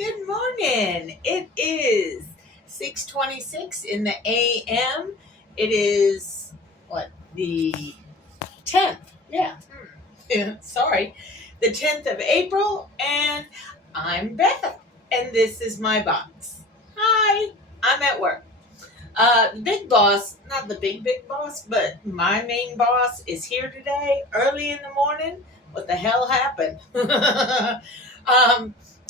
Good morning. It is 6:26 in the AM. It is the 10th. Yeah. Yeah, sorry. The 10th of April, and I'm Beth, and this is my box. Hi. I'm at work. The big boss, not the big boss, but my main boss is here today early in the morning. What the hell happened?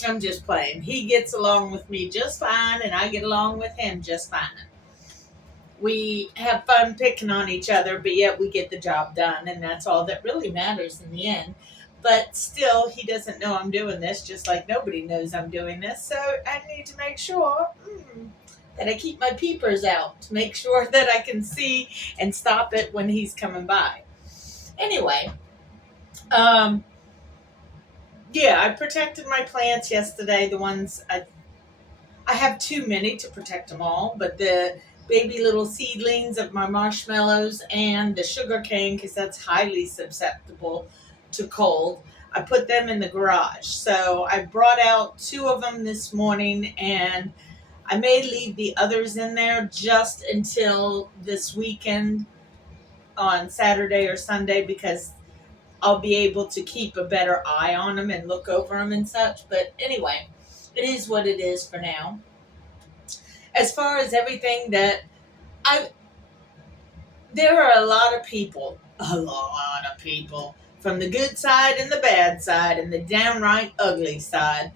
I'm just playing. He gets along with me just fine, and I get along with him just fine. We have fun picking on each other, but yet we get the job done, and that's all that really matters in the end. But still, he doesn't know I'm doing this, just like nobody knows I'm doing this. So I need to make sure that I keep my peepers out to make sure that I can see and stop it when he's coming by. Anyway, um, yeah, I protected my plants yesterday. The ones I have too many to protect them all, but the baby little seedlings of my marshmallows and the sugar cane, because that's highly susceptible to cold, I put them in the garage. So I brought out two of them this morning, and I may leave the others in there just until this weekend on Saturday or Sunday, because I'll be able to keep a better eye on them and look over them and such. But anyway, it is what it is for now. As far as everything that I, there are a lot of people from the good side and the bad side and the downright ugly side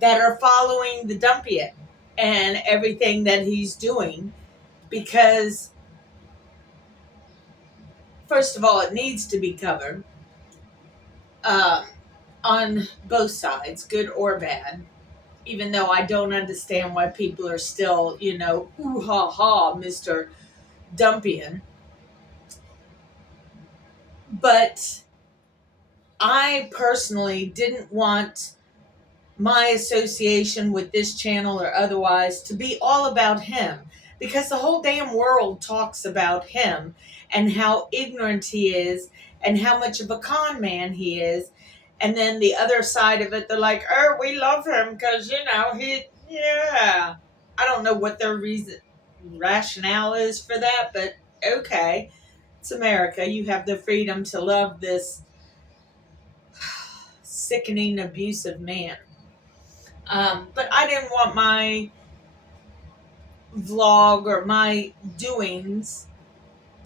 that are following the Dumpian and everything that he's doing, because first of all, it needs to be covered um, on both sides, good or bad. Even though I don't understand why people are still, ooh ha ha, Mr. Dumpian. But I personally didn't want my association with this channel or otherwise to be all about him, because the whole damn world talks about him and how ignorant he is and how much of a con man he is. And then the other side of it, they're like, oh, we love him because, yeah. I don't know what their rationale is for that, but okay. It's America. You have the freedom to love this sickening, abusive man. But I didn't want my vlog or my doings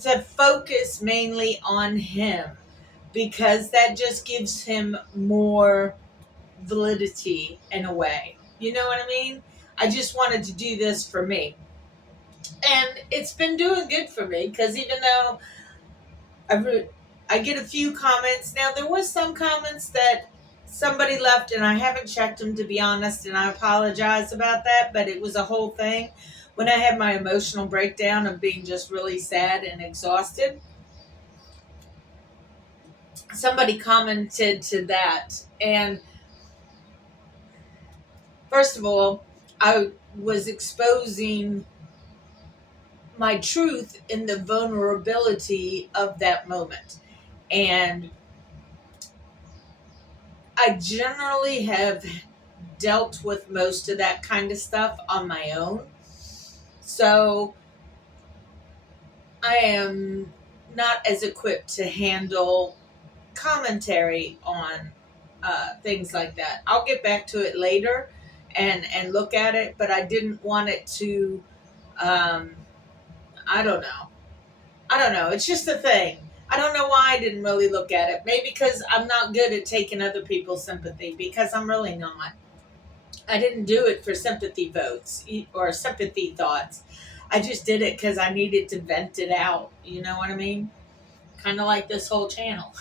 to focus mainly on him, because that just gives him more validity in a way. You know what I mean? I just wanted to do this for me. And it's been doing good for me, because even though I get a few comments. Now, there was some comments that somebody left, and I haven't checked them, to be honest, and I apologize about that, but it was a whole thing. When I had my emotional breakdown of being just really sad and exhausted, somebody commented to that. And first of all, I was exposing my truth in the vulnerability of that moment. And I generally have dealt with most of that kind of stuff on my own. So I am not as equipped to handle commentary on things like that. I'll get back to it later and look at it, but I didn't want it to, I don't know. It's just a thing. I don't know why I didn't really look at it. Maybe because I'm not good at taking other people's sympathy, because I'm really not. I didn't do it for sympathy votes or sympathy thoughts. I just did it because I needed to vent it out. You know what I mean? Kind of like this whole channel.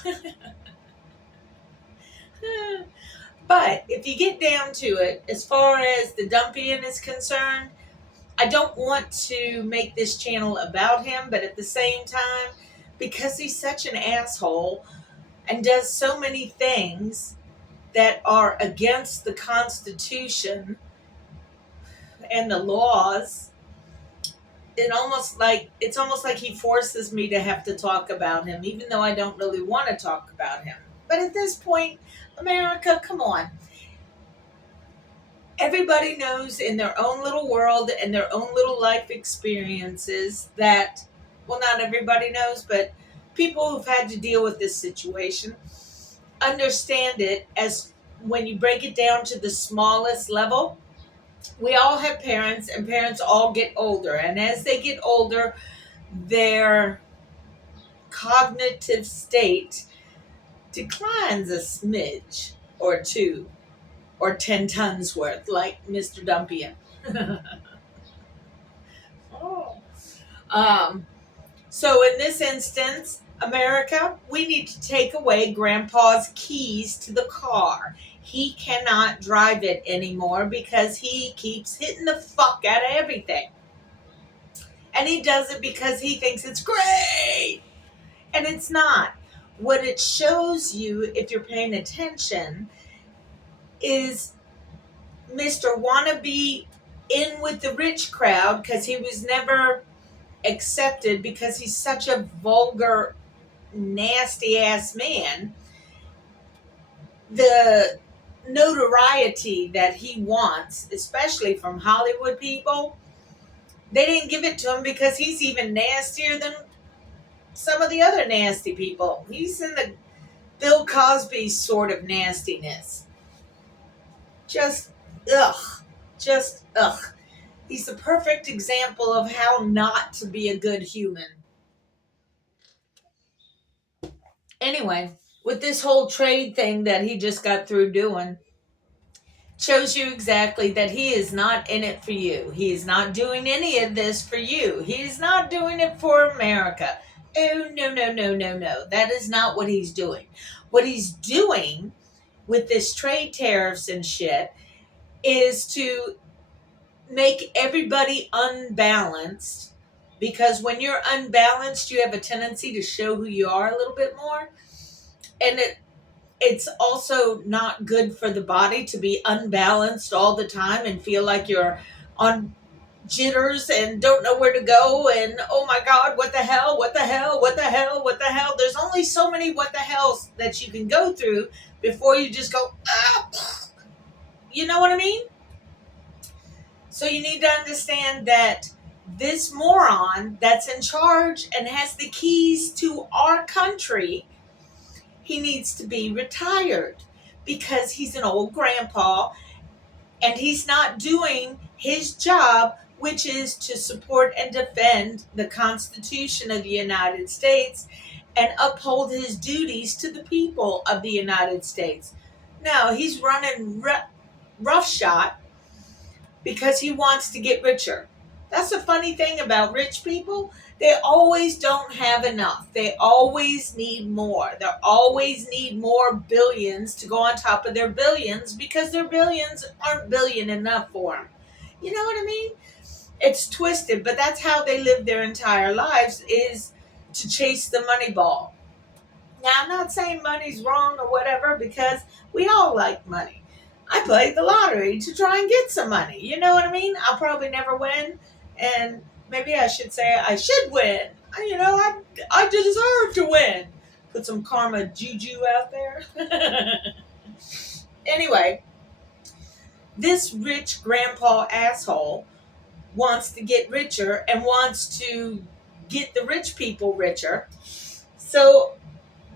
But if you get down to it, as far as the Dumpian is concerned, I don't want to make this channel about him, but at the same time, because he's such an asshole and does so many things that are against the Constitution and the laws, it's almost like he forces me to have to talk about him, even though I don't really want to talk about him. But at this point, America, come on. Everybody knows in their own little world and their own little life experiences that, well, not everybody knows, but people who've had to deal with this situation understand it as when you break it down to the smallest level. We all have parents, and parents all get older. And as they get older, their cognitive state declines a smidge or two or 10 tons worth, like Mr. Dumpian. Oh. So in this instance, America, we need to take away Grandpa's keys to the car. He cannot drive it anymore because he keeps hitting the fuck out of everything. And he does it because he thinks it's great. And it's not. What it shows you, if you're paying attention, is Mr. Wannabe in with the rich crowd because he was never accepted because he's such a vulgar, nasty ass man. The notoriety that he wants, especially from Hollywood people, they didn't give it to him because he's even nastier than some of the other nasty people. He's in the Bill Cosby sort of nastiness. Just ugh. Just ugh. He's the perfect example of how not to be a good human. Anyway, with this whole trade thing that he just got through doing, shows you exactly that he is not in it for you. He is not doing any of this for you. He is not doing it for America. Oh, no, no, no, no, no. That is not what he's doing. What he's doing with this trade tariffs and shit is to make everybody unbalanced, because when you're unbalanced, you have a tendency to show who you are a little bit more. And it's also not good for the body to be unbalanced all the time and feel like you're on jitters and don't know where to go and, oh my God, what the hell, what the hell, what the hell, what the hell. There's only so many what the hells that you can go through before you just go, ah. You know what I mean? So you need to understand that this moron that's in charge and has the keys to our country, he needs to be retired because he's an old grandpa and he's not doing his job, which is to support and defend the Constitution of the United States and uphold his duties to the people of the United States. No, he's running roughshod because he wants to get richer. That's the funny thing about rich people. They always don't have enough. They always need more. They always need more billions to go on top of their billions because their billions aren't billion enough for them. You know what I mean? It's twisted, but that's how they live their entire lives, is to chase the money ball. Now, I'm not saying money's wrong or whatever, because we all like money. I played the lottery to try and get some money. You know what I mean? I'll probably never win. And maybe I should say I should win. You know, I deserve to win. Put some karma juju out there. Anyway, this rich grandpa asshole wants to get richer and wants to get the rich people richer. So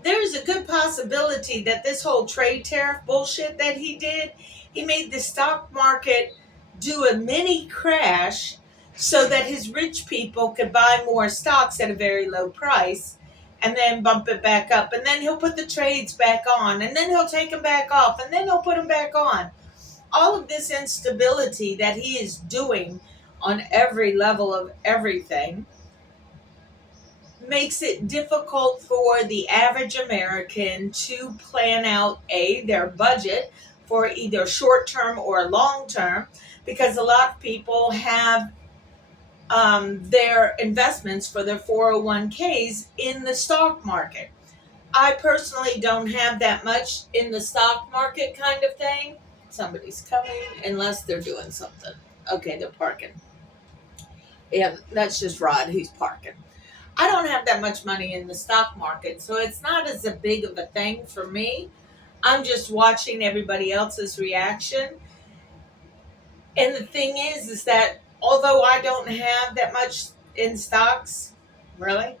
there's a good possibility that this whole trade tariff bullshit that he did, he made the stock market do a mini crash so that his rich people could buy more stocks at a very low price and then bump it back up. And then he'll put the trades back on, and then he'll take them back off, and then he'll put them back on. All of this instability that he is doing on every level of everything makes it difficult for the average American to plan out their budget for either short term or long term, because a lot of people have their investments for their 401ks in the stock market. I personally don't have that much in the stock market kind of thing. Somebody's coming, unless they're doing something. Okay, they're parking. Yeah, that's just Rod. He's parking. I don't have that much money in the stock market, so it's not as big of a thing for me. I'm just watching everybody else's reaction. And the thing is that although I don't have that much in stocks, really,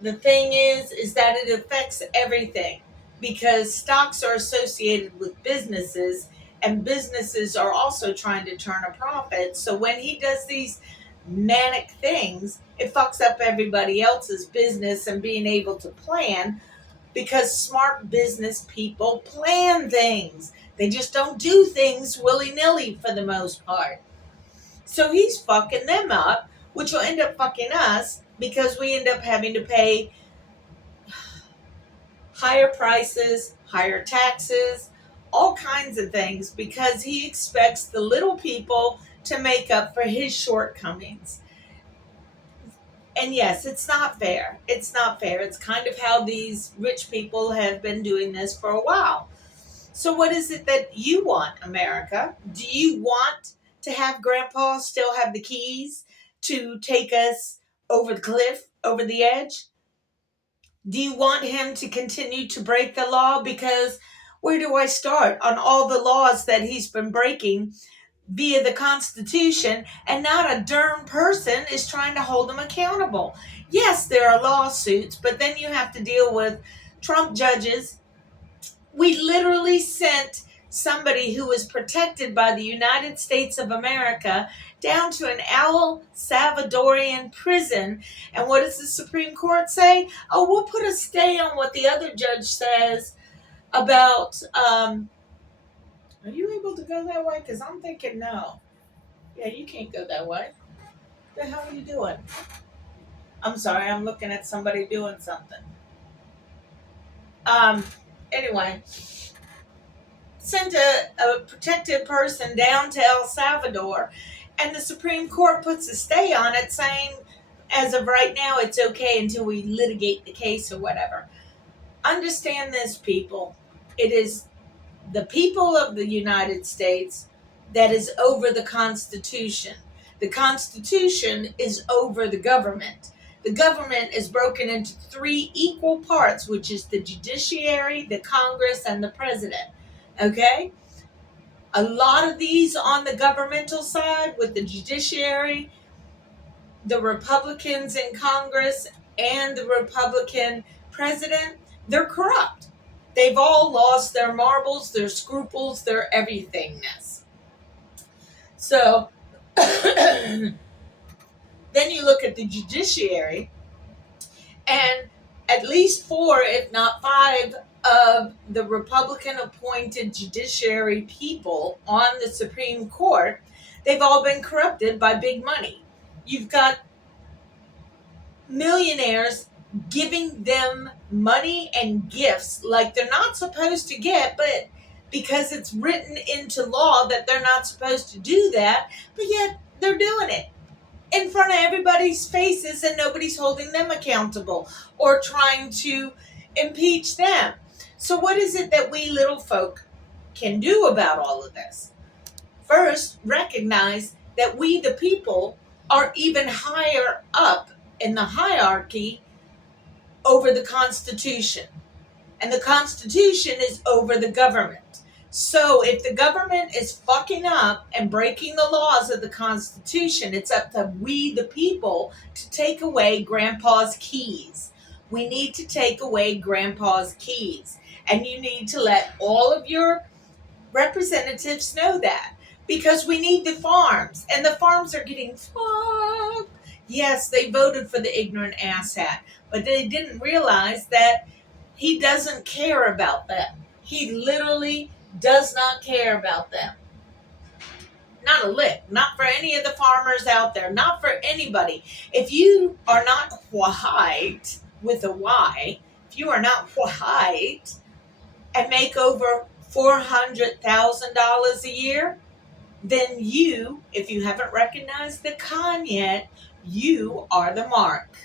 the thing is that it affects everything because stocks are associated with businesses and businesses are also trying to turn a profit. So when he does these manic things, it fucks up everybody else's business and being able to plan because smart business people plan things. They just don't do things willy-nilly for the most part. So he's fucking them up, which will end up fucking us because we end up having to pay higher prices, higher taxes, all kinds of things because he expects the little people to make up for his shortcomings. And yes, it's not fair. It's not fair. It's kind of how these rich people have been doing this for a while. So, what is it that you want, America? Do you want to have Grandpa still have the keys to take us over the cliff, over the edge? Do you want him to continue to break the law? Because where do I start on all the laws that he's been breaking via the Constitution, and not a darn person is trying to hold him accountable? Yes, there are lawsuits, but then you have to deal with Trump judges. We literally sent somebody who was protected by the United States of America down to an El Salvadorian prison. And what does the Supreme Court say? Oh, we'll put a stay on what the other judge says about, are you able to go that way? Because I'm thinking no. Yeah, you can't go that way. What the hell are you doing? I'm sorry, I'm looking at somebody doing something. Um, anyway, sent a protected person down to El Salvador, and the Supreme Court puts a stay on it, saying, as of right now, it's okay until we litigate the case or whatever. Understand this, people. It is the people of the United States that is over the Constitution. The Constitution is over the government. The government is broken into three equal parts, which is the judiciary, the Congress, and the president. Okay? A lot of these on the governmental side with the judiciary, the Republicans in Congress, and the Republican president, they're corrupt. They've all lost their marbles, their scruples, their everythingness. So, then you look at the judiciary, and at least 4, if not 5, of the Republican appointed judiciary people on the Supreme Court, they've all been corrupted by big money. You've got millionaires giving them money and gifts like they're not supposed to get, but because it's written into law that they're not supposed to do that, but yet they're doing it in front of everybody's faces and nobody's holding them accountable or trying to impeach them. So what is it that we little folk can do about all of this? First, recognize that we, the people, are even higher up in the hierarchy over the Constitution. And the Constitution is over the government. So if the government is fucking up and breaking the laws of the Constitution, it's up to we, the people, to take away Grandpa's keys. We need to take away Grandpa's keys. And you need to let all of your representatives know that. Because we need the farms. And the farms are getting fucked. Yes, they voted for the ignorant asshat. But they didn't realize that he doesn't care about them. He literally does not care about them. Not a lick. Not for any of the farmers out there. Not for anybody. If you are not white, with a Y, if you are not white and make over $400,000 a year, then you, if you haven't recognized the con yet, you are the mark.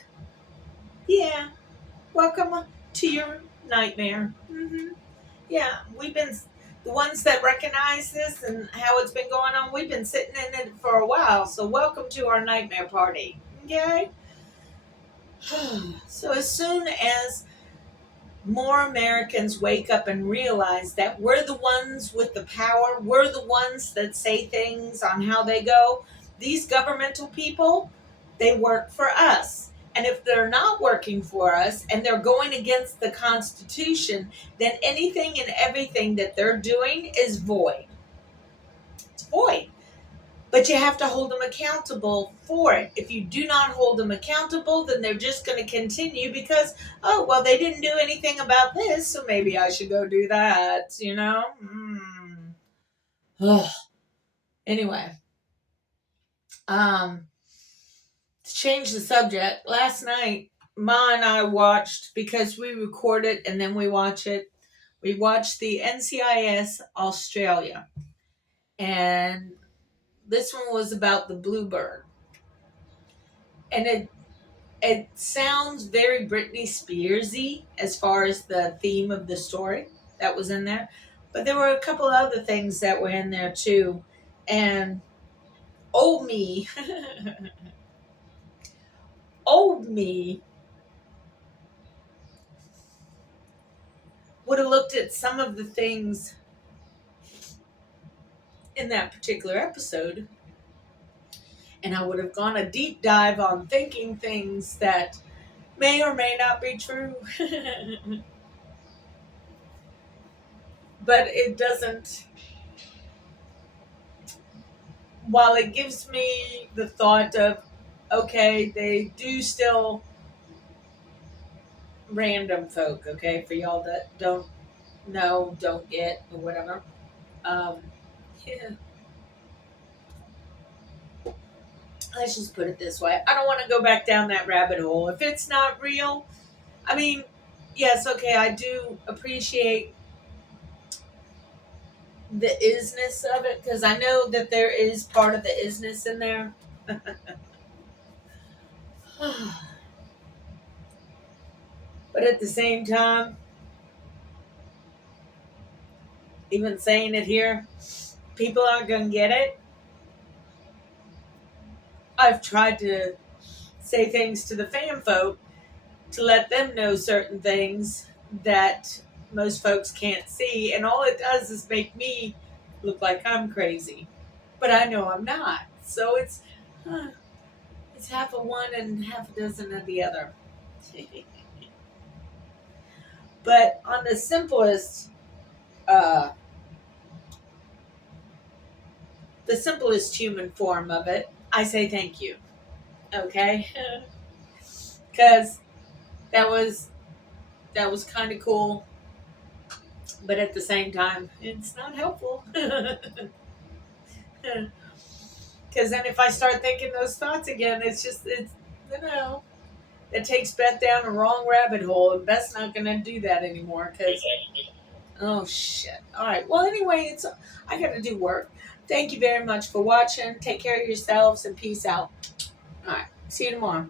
Yeah. Welcome to your nightmare. Yeah, we've been, the ones that recognize this and how it's been going on, we've been sitting in it for a while. So welcome to our nightmare party. Okay? So as soon as more Americans wake up and realize that we're the ones with the power, we're the ones that say things on how they go. These governmental people, they work for us. And if they're not working for us and they're going against the Constitution, then anything and everything that they're doing is void. It's void. But you have to hold them accountable for it. If you do not hold them accountable, then they're just going to continue because, oh, well, they didn't do anything about this, so maybe I should go do that, you know? Ugh. Anyway, um, to change the subject, last night, Ma and I watched, because we record it and then we watch it, we watched the NCIS Australia. And this one was about the bluebird. And it sounds very Britney Spearsy as far as the theme of the story that was in there, but there were a couple other things that were in there too. And old me, old me would have looked at some of the things in that particular episode, and I would have gone a deep dive on thinking things that may or may not be true. But it doesn't, while it gives me the thought of, okay, they do still random folk, okay, for y'all that don't know, don't get, or whatever. Um, yeah, let's just put it this way. I don't want to go back down that rabbit hole. If it's not real, I mean, yes, okay, I do appreciate the isness of it because I know that there is part of the isness in there. But at the same time, even saying it here, people aren't going to get it. I've tried to say things to the fam folk to let them know certain things that most folks can't see, and all it does is make me look like I'm crazy. But I know I'm not. So it's half of one and half a dozen of the other. But on uh, the simplest human form of it, I say thank you. Okay, because that was kind of cool, but at the same time, it's not helpful. Because then if I start thinking those thoughts again, it's you know it takes Beth down the wrong rabbit hole, and Beth's not going to do that anymore. Because oh shit! All right. Well, anyway, I got to do work. Thank you very much for watching. Take care of yourselves and peace out. All right. See you tomorrow.